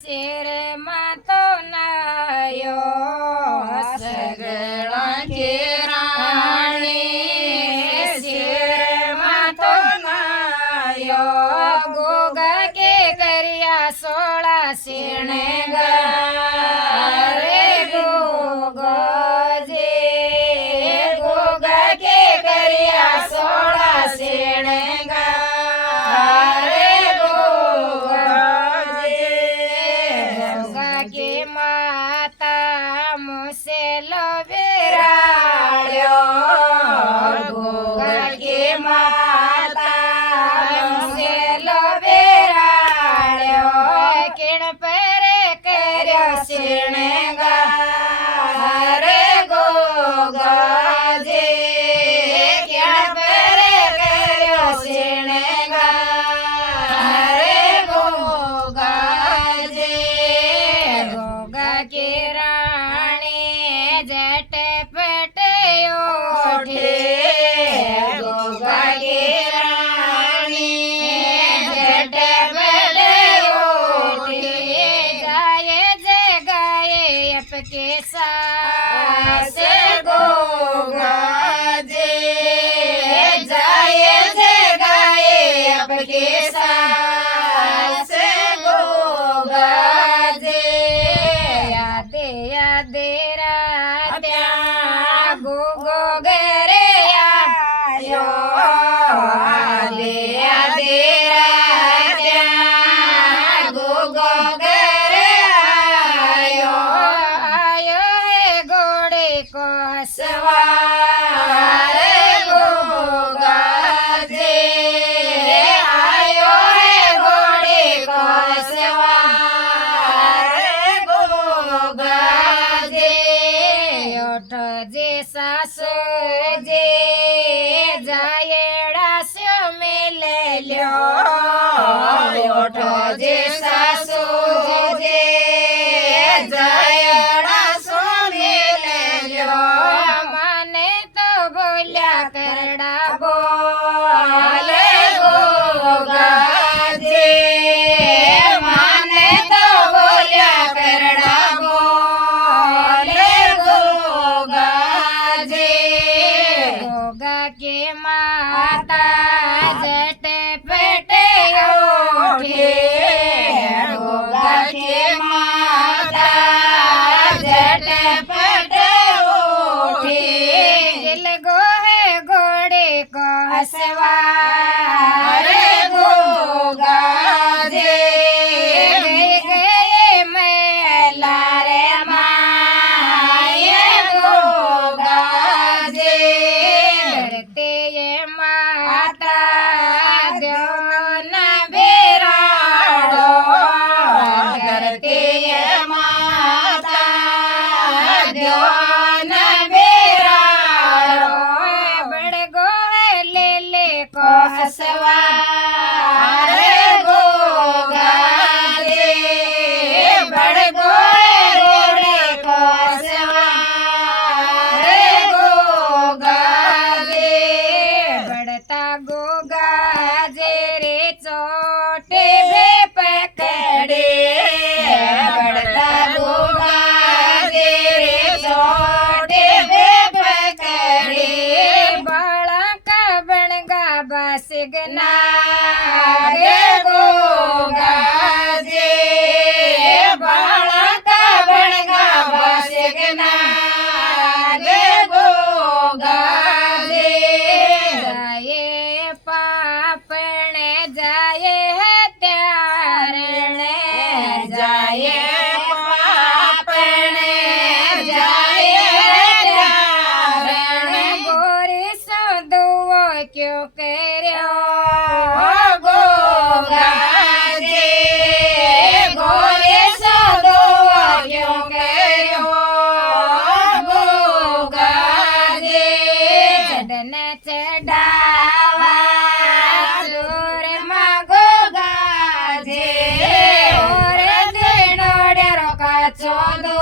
શેર માતો નાયો સગળા કેરાણી શેર માતો નાયો ગોગા કે કર્યા સોળા શેણે રે ગોગજે ગોગા કે કર્યા સોળા શેણે કે માતા મુસે લોવેરાળ્યો ગોગા કે માતા મુસે લોવેરાળ્યો કિણ પરે કર્યો શેણગાર રે ગોગાજે કિણ પરે કર્યો શેણગાર રે ગોગાજે કે રાણી જટપટ ઓઠે ગોગા કે રાણી જટપટ ઓઠે જાય જગાએ અપકે સાસ ગોગા જે જાય જગાએ અપકે સાસ ગોગા જે દેરા ત્યાં ગોગો ઘરે આયો દેરા ત્યાં ગોગો ઘરે આયો હે ઘોડે કો સવાર ગોગા જે આયો હે ઘોડે કો સવાર ગોગા જે સાસુ જે જાયડા સ્યો મેલે લ્યો જે સાસુ જે જાયડા સો મેલે લ્યો મને તો બોલ્યા કરડા બોલે ગોગા જે મને તો બોલ્યા કરડા બોલે ગોગા કે માતા જટપટ ઓઠે ગોગા કે માતા જટપટ ઓઠે દિલ ગોહે ઘોડે કો હસવાર ગોગા જે ગયે મેલા રે માય ગોગા જે માતા દેવના બેરાડો કરતે માતા દેવના બેરાડો બડગો લે લે કો હસવાર ગોગા જે બડગો રોડે કો હસવાર ગોગા જે બડતા ગોગા જે રે ચોટે બે પકડે બડતા ગોગા જે રે ચોટે બે પકડે બાળકા બણગા બાસગના રે ગોગા જે બાળકા બણગા બાસગના રે ગોગા જે પાપણે જાય હે ત્યારણે જાય પાપણે જાય ત્યારણે ગોરી સુદુઓ ક્યો કર્યો ગોગા જે ગોરી સુદુઓ ક્યો કર્યો ગોગા જે ચડને ચડાવા ચોરમાં ગોગા જે ઓર દેણોડ્યા રોકા ચોદો